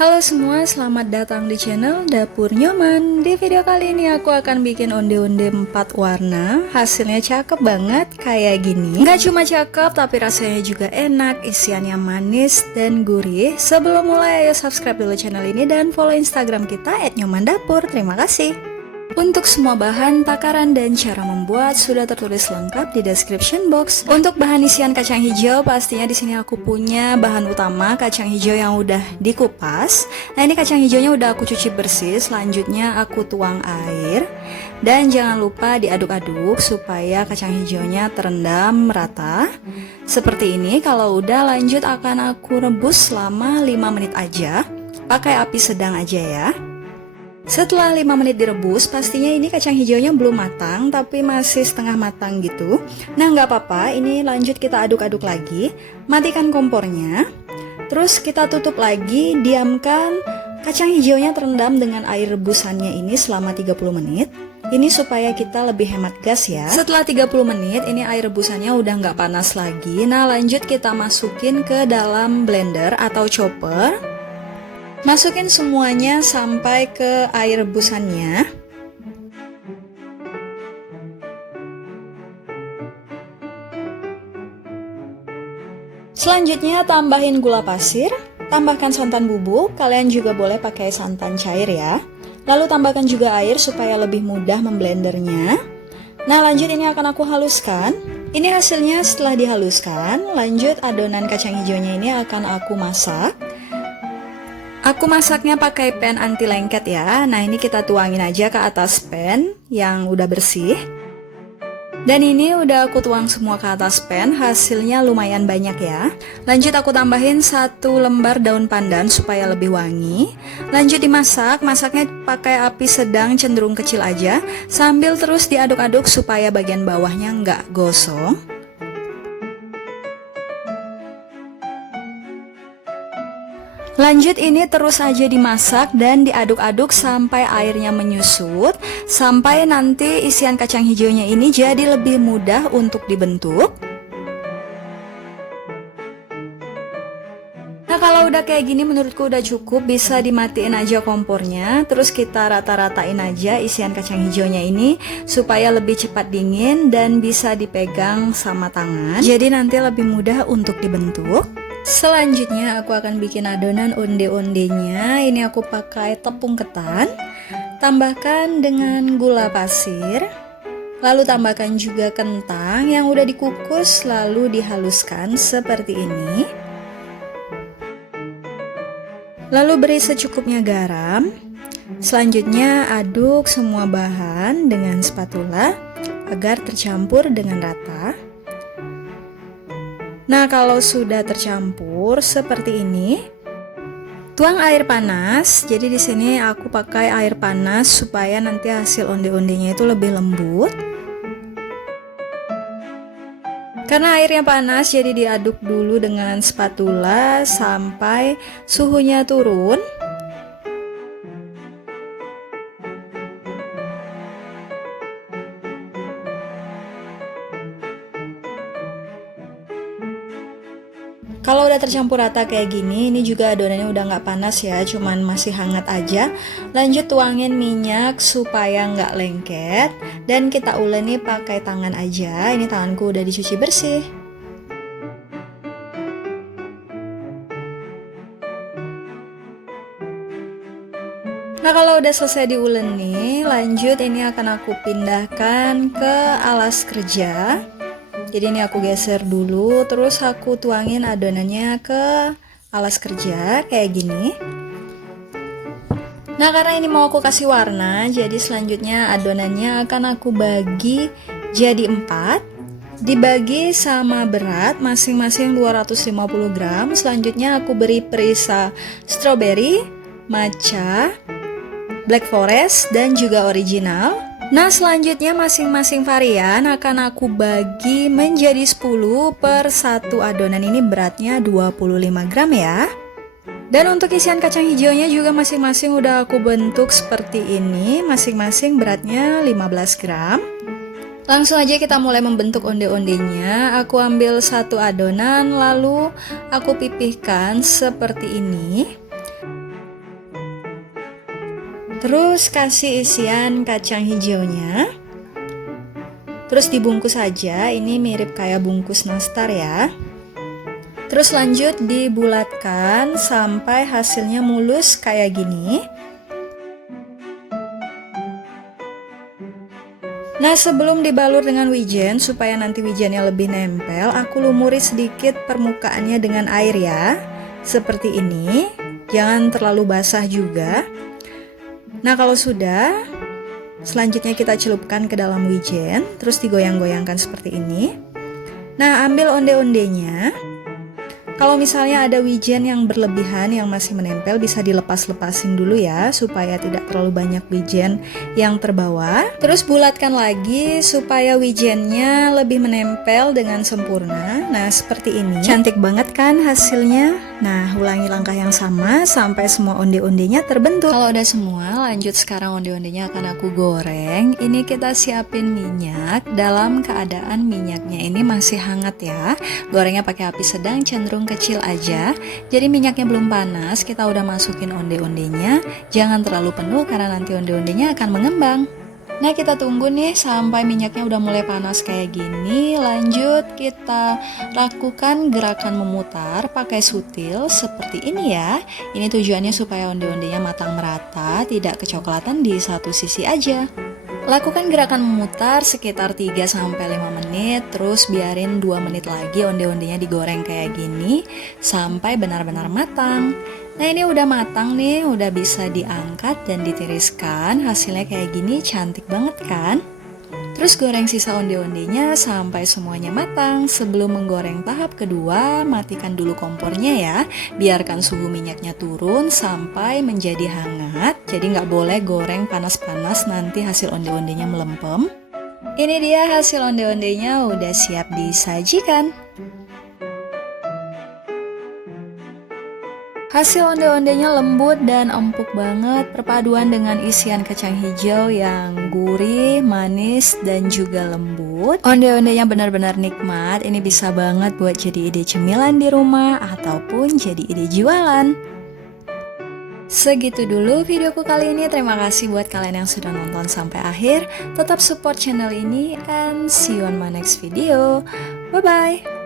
Halo semua, selamat datang di channel Dapur Nyoman. Di video kali ini aku akan bikin onde-onde 4 warna. Hasilnya cakep banget kayak gini. Nggak cuma cakep, tapi rasanya juga enak, isiannya manis dan gurih. Sebelum mulai, ayo subscribe dulu channel ini dan follow Instagram kita @nyomandapur. Terima kasih. Untuk semua bahan, takaran, dan cara membuat sudah tertulis lengkap di description box. Untuk bahan isian kacang hijau, pastinya di sini aku punya bahan utama kacang hijau yang udah dikupas. Nah, ini kacang hijaunya udah aku cuci bersih. Selanjutnya aku tuang air. Dan jangan lupa diaduk-aduk supaya kacang hijaunya terendam merata. Seperti ini. Kalau udah, lanjut akan aku rebus selama 5 menit aja. Pakai api sedang aja ya. Setelah 5 menit direbus, pastinya ini kacang hijaunya belum matang, tapi masih setengah matang gitu. Nah, nggak apa-apa, ini lanjut kita aduk-aduk lagi. Matikan kompornya. Terus kita tutup lagi, diamkan kacang hijaunya terendam dengan air rebusannya ini selama 30 menit. Ini supaya kita lebih hemat gas ya. Setelah 30 menit, ini air rebusannya udah nggak panas lagi. Nah, lanjut kita masukin ke dalam blender atau chopper. Masukin semuanya sampai ke air rebusannya. Selanjutnya tambahin gula pasir, tambahkan santan bubuk, kalian juga boleh pakai santan cair ya. Lalu tambahkan juga air supaya lebih mudah memblendernya. Nah, lanjut ini akan aku haluskan. Ini hasilnya setelah dihaluskan. Lanjut adonan kacang hijaunya ini akan aku masak. Aku masaknya pakai pan anti lengket ya. Nah, ini kita tuangin aja ke atas pan yang udah bersih. Dan ini udah aku tuang semua ke atas pan. Hasilnya lumayan banyak ya. Lanjut aku tambahin 1 lembar daun pandan supaya lebih wangi. Lanjut dimasak. Masaknya pakai api sedang cenderung kecil aja, sambil terus diaduk-aduk supaya bagian bawahnya nggak gosong. Lanjut ini terus aja dimasak dan diaduk-aduk sampai airnya menyusut, sampai nanti isian kacang hijaunya ini jadi lebih mudah untuk dibentuk. Nah, kalau udah kayak gini menurutku udah cukup, bisa dimatiin aja kompornya. Terus kita rata-ratain aja isian kacang hijaunya ini supaya lebih cepat dingin dan bisa dipegang sama tangan. Jadi nanti lebih mudah untuk dibentuk. Selanjutnya aku akan bikin adonan onde-ondenya. Ini aku pakai tepung ketan. Tambahkan dengan gula pasir. Lalu tambahkan juga kentang yang udah dikukus lalu dihaluskan seperti ini. Lalu beri secukupnya garam. Selanjutnya aduk semua bahan dengan spatula agar tercampur dengan rata. Nah, kalau sudah tercampur seperti ini, tuang air panas. Jadi di sini aku pakai air panas supaya nanti hasil onde-ondenya itu lebih lembut. Karena airnya panas, jadi diaduk dulu dengan spatula sampai suhunya turun. Kalau udah tercampur rata kayak gini, ini juga adonannya udah nggak panas ya, cuman masih hangat aja. Lanjut tuangin minyak supaya nggak lengket, dan kita uleni pakai tangan aja. Ini tanganku udah dicuci bersih. Nah, kalau udah selesai diuleni, lanjut ini akan aku pindahkan ke alas kerja. Jadi ini aku geser dulu, terus aku tuangin adonannya ke alas kerja kayak gini. Nah, karena ini mau aku kasih warna, jadi selanjutnya adonannya akan aku bagi jadi 4. Dibagi sama berat, masing-masing 250 gram. Selanjutnya aku beri perisa strawberry, matcha, black forest, dan juga original. Nah, selanjutnya masing-masing varian akan aku bagi menjadi 10 per 1 adonan. Ini beratnya 25 gram ya. Dan untuk isian kacang hijaunya juga masing-masing udah aku bentuk seperti ini. Masing-masing beratnya 15 gram. Langsung aja kita mulai membentuk onde-ondenya. Aku ambil 1 adonan lalu aku pipihkan seperti ini. Terus kasih isian kacang hijaunya. Terus dibungkus aja, ini mirip kayak bungkus nastar ya. Terus lanjut dibulatkan sampai hasilnya mulus kayak gini. Nah, sebelum dibalur dengan wijen, supaya nanti wijennya lebih nempel, aku lumuri sedikit permukaannya dengan air ya. Seperti ini, jangan terlalu basah juga. Nah, kalau sudah, selanjutnya kita celupkan ke dalam wijen, terus digoyang-goyangkan seperti ini. Nah, ambil onde-ondenya. Kalau misalnya ada wijen yang berlebihan yang masih menempel, bisa dilepas-lepasin dulu ya, supaya tidak terlalu banyak wijen yang terbawa. Terus bulatkan lagi supaya wijennya lebih menempel dengan sempurna. Nah, seperti ini. Cantik banget kan hasilnya? Nah, ulangi langkah yang sama sampai semua onde-ondenya terbentuk. Kalau udah semua, lanjut sekarang onde-ondenya akan aku goreng. Ini kita siapin minyak. Dalam keadaan minyaknya ini masih hangat ya. Gorengnya pakai api sedang, cenderung kecil aja. Jadi minyaknya belum panas, kita udah masukin onde-ondenya. Jangan terlalu penuh karena nanti onde-ondenya akan mengembang. Nah, kita tunggu nih sampai minyaknya udah mulai panas kayak gini. Lanjut kita lakukan gerakan memutar pakai sutil seperti ini ya. Ini tujuannya supaya onde-ondenya matang merata, tidak kecoklatan di satu sisi aja. Lakukan gerakan memutar sekitar 3-5 menit, terus biarin 2 menit lagi onde-ondenya digoreng kayak gini sampai benar-benar matang. Nah, ini udah matang nih, udah bisa diangkat dan ditiriskan. Hasilnya kayak gini, cantik banget kan? Terus goreng sisa onde-ondenya sampai semuanya matang. Sebelum menggoreng tahap kedua, matikan dulu kompornya ya. Biarkan suhu minyaknya turun sampai menjadi hangat. Jadi nggak boleh goreng panas-panas, nanti hasil onde-ondenya melempem. Ini dia hasil onde-ondenya udah siap disajikan. Hasil onde-ondenya lembut dan empuk banget, perpaduan dengan isian kacang hijau yang gurih, manis, dan juga lembut. Onde-ondenya benar-benar nikmat, ini bisa banget buat jadi ide cemilan di rumah ataupun jadi ide jualan. Segitu dulu videoku kali ini, terima kasih buat kalian yang sudah nonton sampai akhir. Tetap support channel ini and see you on my next video. Bye-bye!